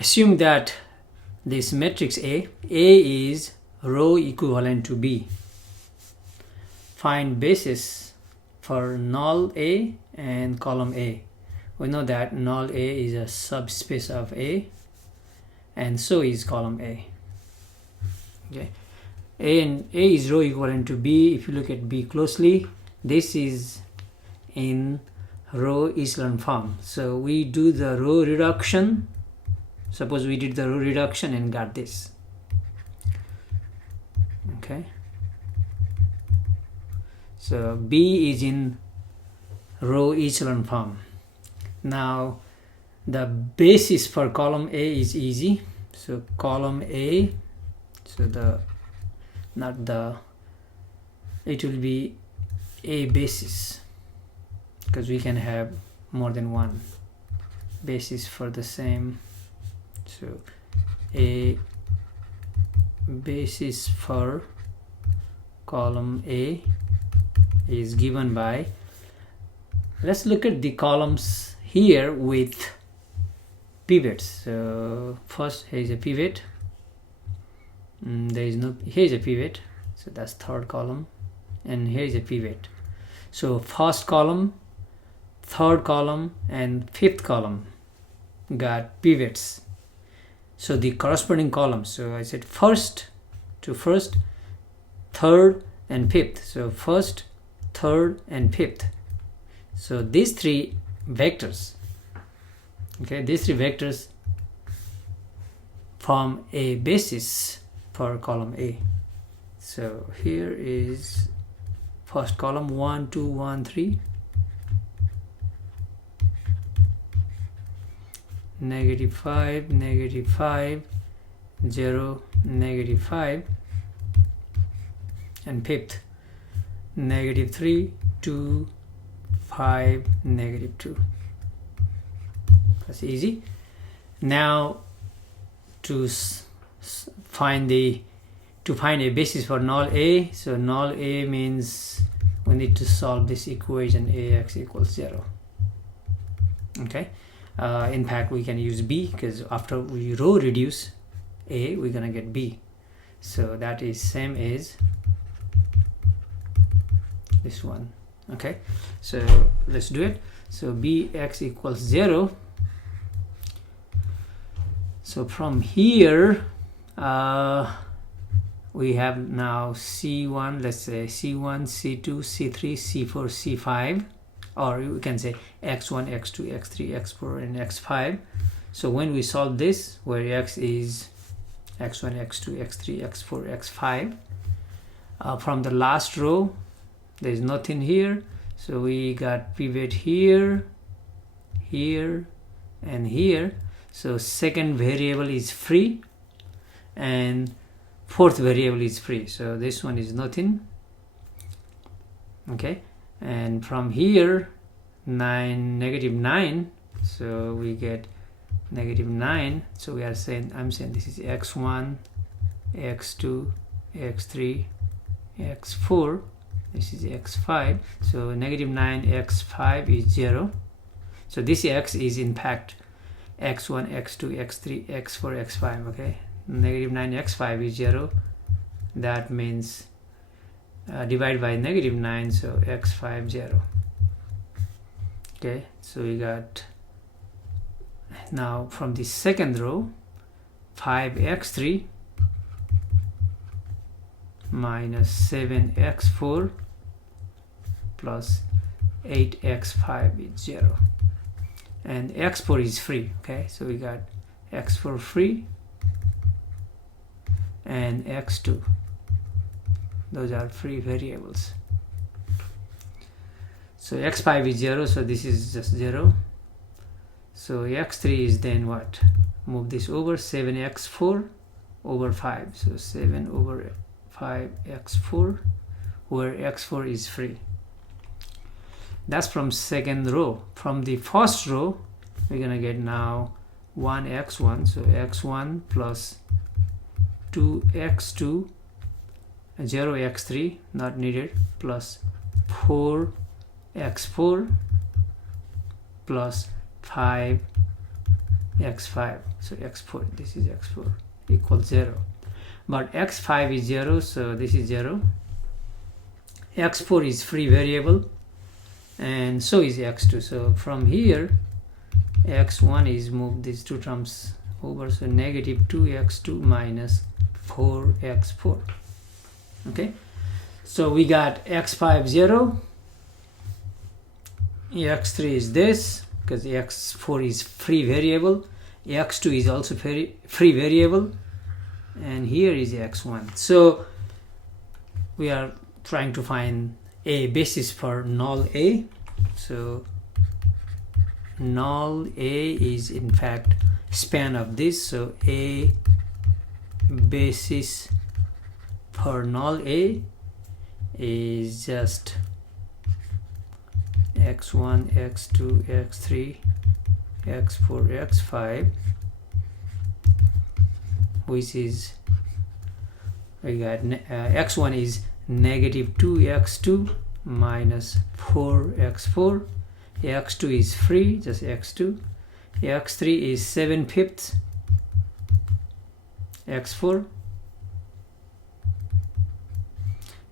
Assume that this matrix A is row equivalent to B. Find basis for null A and column A. We know that null A is a subspace of A, and so is column A. Okay, A is row equivalent to B. If you look at B closely, this is in row echelon form. So we do the row reduction. Suppose we did the row reduction and got this. Okay, so B is in row echelon form. Now the basis for column A is easy. So column A, so it will be A basis, because we can have more than one basis for the same. So A basis for column A is given by, let's look at the columns here with pivots. So first, here is a pivot. Here is a pivot, so that's third column, and here is a pivot. So first column, third column, and fifth column got pivots. So the corresponding columns, so I said first to first, third and fifth. So first, third and fifth. So these three vectors, okay, these three vectors form a basis for column A. So here is first column 1 2 1 3, -5 -5 0 -5, and fifth -3 2 5 -2. That's easy. Now to find a basis for null A, so null A means we need to solve this equation AX equals 0. Okay, in fact we can use B, because after we row reduce A, we're gonna get B. So that is same as this one. Okay, so let's do it. So Bx equals 0. So from here we have now C1, let's say C1, C2, C3, C4, C5, or you can say X1, X2, X3, X4, and X5. So when we solve this, where X is X1, X2, X3, X4, X5, from the last row, there is nothing here. So we got pivot here, here, and here. So second variable is free, and fourth variable is free. So this one is nothing. Okay, and from here -9, so we get -9. So we are saying, I'm saying this is X1, X2, X3, X4. This is X5. So -9 X5 is 0. So this X is in fact X1, X2, X3, X4, X5. Okay, -9 X5 is 0. That means divide by -9, so X5 0. Okay, so we got, now from the second row, 5x3 minus 7x4 plus 8x5 is 0, and x4 is free. Okay, so we got x4 free and x2, those are free variables. So x5 is 0, so this is just 0. So x3 is then what? Move this over, 7x4 over 5. So 7 over 5x4, where x4 is free. That's from second row. From the first row, we're gonna get now 1x1. So x1 plus 2x2, 0x3 not needed, plus 4x4 plus 5 x5, so x4, this is x4 equals 0, but x5 is 0, so this is 0. x4 is free variable and so is x2, so from here x1 is moved these two terms over, so negative 2x2 minus 4x4. Okay, so we got x5 0, x3 is this because x4 is free variable, x2 is also free variable, and here is x1. So we are trying to find a basis for null A. So null A is in fact span of this, so a basis for null A is just x1, x2, x3, x4, x5, which is, we got x1 is negative 2x2 minus 4x4, x2 is free, just x2, x3 is 7/5 x4,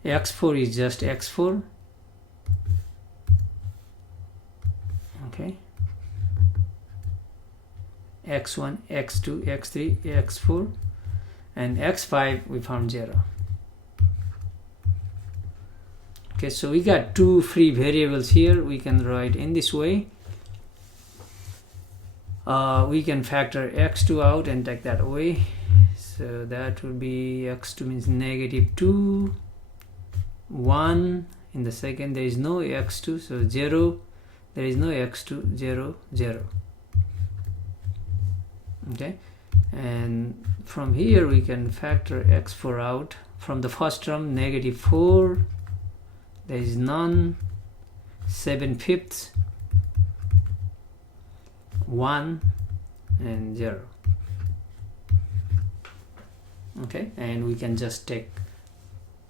x4 is just x4. Okay, x1, x2, x3, x4, and x5 we found 0. Okay, so we got two free variables here. We can write in this way. We can factor x2 out and take that away, so that will be x2 means negative 2, 1 in the second, there is no x2, so 0, there is no x2, 0, 0. Okay, and from here we can factor x4 out. From the first term, negative 4, there is none, 7/5, 1, and 0. Okay, and we can just take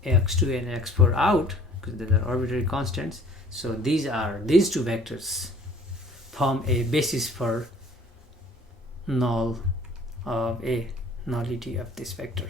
x2 and x4 out because they are arbitrary constants. So these two vectors form a basis for null of A, nullity of this vector.